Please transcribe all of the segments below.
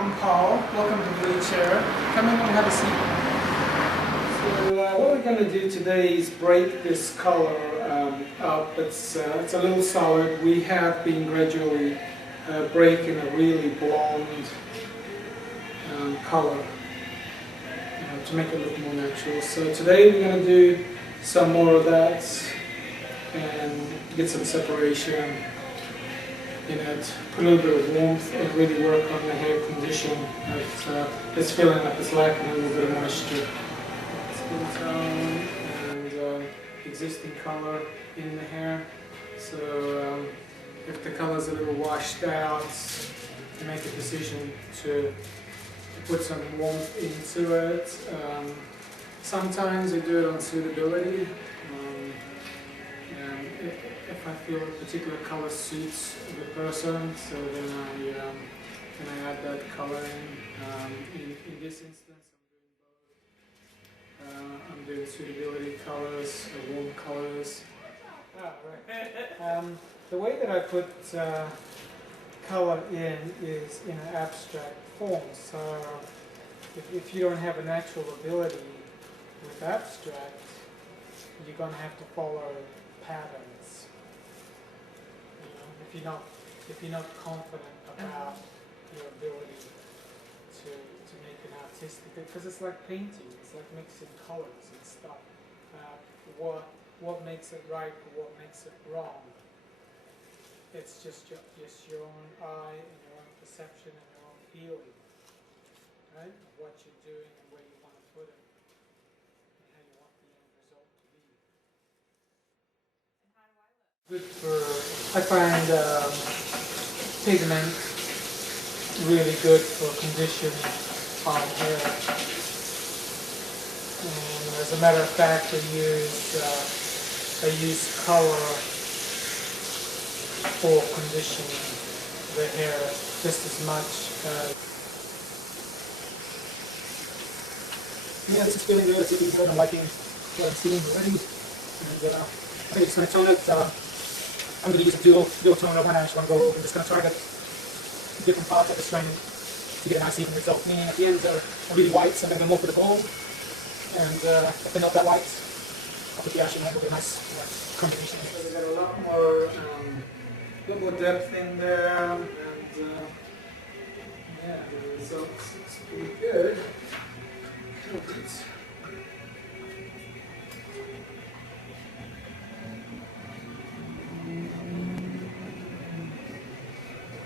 I'm Paul. Welcome to Bleacher. Come in and have a seat. So what we're going to do today is break this color up. It's a little solid. We have been gradually breaking a really blonde color to make it look more natural. So today we're going to do some more of that and get some separation in it, put a little bit of warmth and really work on the hair condition. It's feeling like it's lacking a little bit of moisture. Skin tone and existing color in the hair. So if the color's a little washed out, you make a decision to put some warmth into it. Sometimes I do it on suitability. If I feel a particular color suits the person, so then I add that color in this instance, I'm doing suitability colors, warm colors. The way that I put color in is in an abstract form. So if you don't have a natural ability with abstract, you're going to have to follow patterns. If you're not confident about your ability to make an artistic, because it's like painting, it's like mixing colors and stuff. What makes it right or what makes it wrong? It's just your own eye and your own perception and your own feeling, right? Of what you're doing and where you want to put it and how you want the end result to be. Good for, I find pigment really good for conditioning on hair. And as a matter of fact, I use color for conditioning the hair just as much as. Yeah, it's just feeling good. It's looking good. I'm liking what I'm seeing already. And I think it's going to tone it. I'm going to use a dual tone of one. I just want to go. I'm just going to target different parts of the string to get a nice even result. Meaning at the end are really white, so I'm going to go more for the gold. And if they're not that white, I'll put the ash in there. It'll be a nice combination. So we've got a lot more depth in there, and yeah, the result looks pretty good.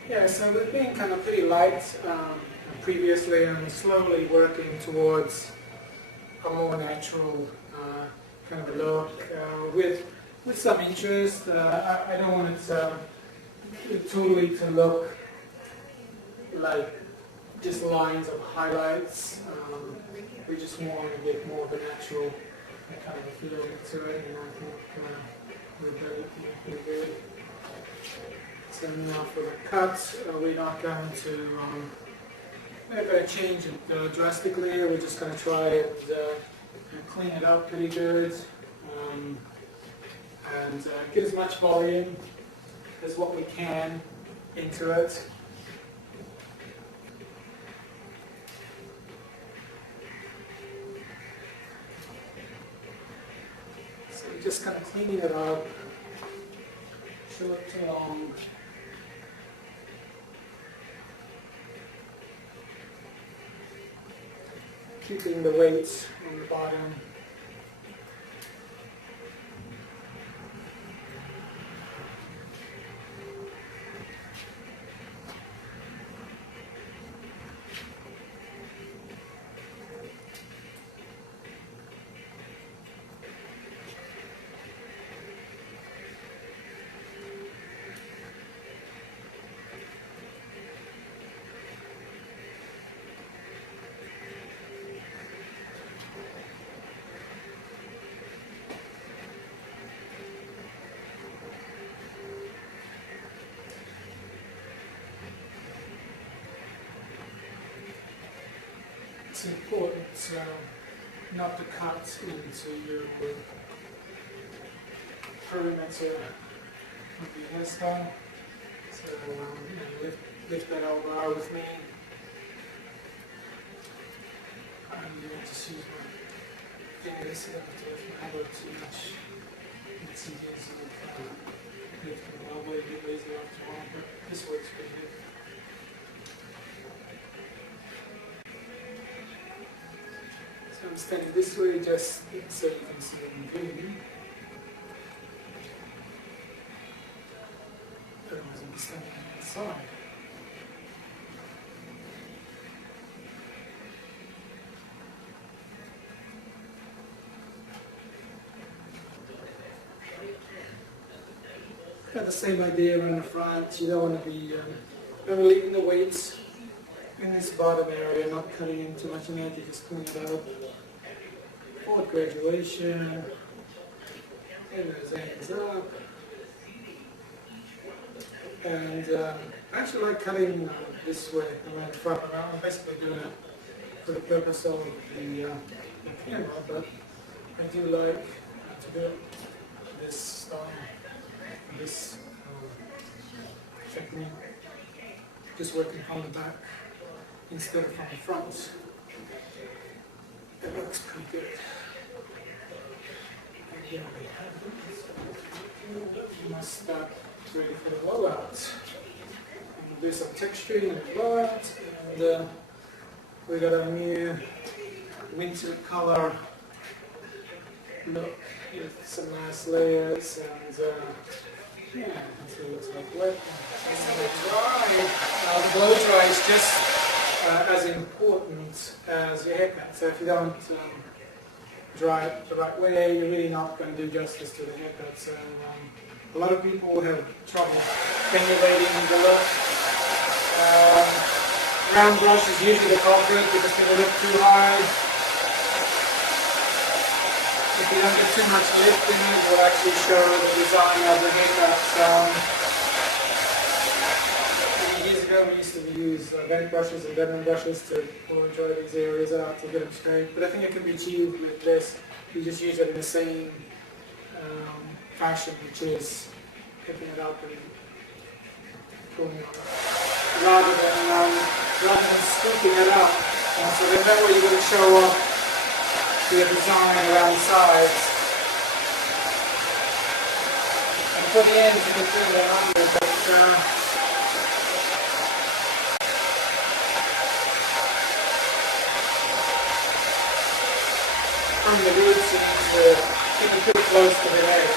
Yeah, so we've been kind of pretty light previously and slowly working towards a more natural kind of look with some interest. I don't want it totally to look like just lines of highlights. We just want to get more of a natural kind of a feel to it, and I think we've done it pretty good. So now for the cut, we're not going to change it drastically. We're just going to try and clean it up pretty good and get as much volume as what we can into it. So we're just kind of cleaning it up, short to long. Keeping the weight on the bottom. It's important not to cut into your perimeter of your hairstyle. So lift that over with me. And just use my fingers, I don't have to lift my elbow too much. It's easy to lift my elbow a bit lazy after a while, but this works pretty good. So I'm standing this way just so you can see what I'm doing. Otherwise I'll be standing on the side. Got the same idea on the front. You don't want to be leaving the weights in this bottom area, not cutting in too much in it, you just clean it up. Forward graduation, and those ends up. And I actually like cutting this way around the front. I'm basically doing it for the purpose of the camera, but I do like to do it this style, this technique, just working from the back instead of from the front. It looks pretty good. And here we have it. You must start ready for the blowout. And do some texturing and blowout. And we got a new winter color look with some nice layers and yeah, that's what it looks like wet. The blow dry is just as important as your haircut. So if you don't dry it the right way, you're really not going to do justice to the haircut. So a lot of people have trouble emulating the look. Round brush is usually the culprit because people look too high. If you don't get too much lift in it, it will actually show the design of the haircut. Years ago we used to use vent brushes and deadening brushes to dry these areas out to get them straight. But I think it can be achieved with this. You just use it in the same fashion, which is picking it up and pulling it up, rather than scooping it up. So then that way you're going to show up the design around the sides. And for the ends you can turn that under, but from the roots you need to keep it pretty close to the edge,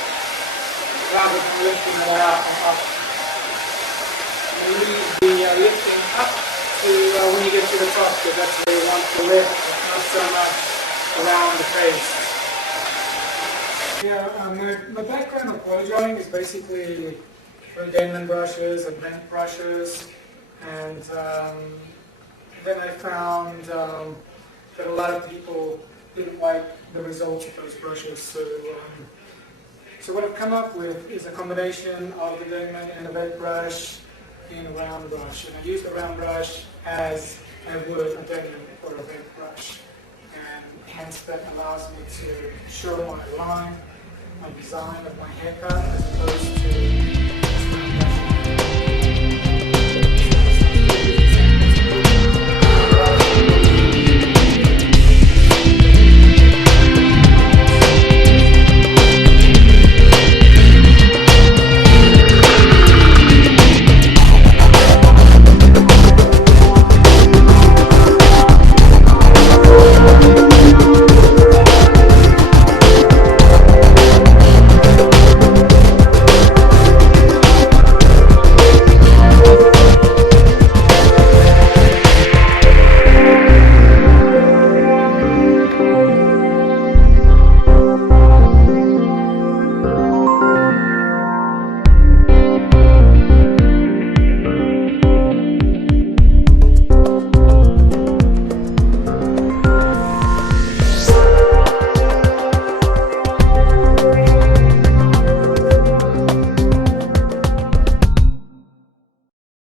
rather than lifting it out and up. And leave the lifting up to when you get to the top, because that's where you want to lift, not so much around the face. Yeah, my background of blow drying is basically for diamond brushes and bent brushes, and then I found that a lot of people didn't like the results of those brushes. So what I've come up with is a combination of the diamond and a bent brush in a round brush, and I use the round brush as I would a diamond or a bent brush. Hence that allows me to show my line, my design of my haircut as opposed to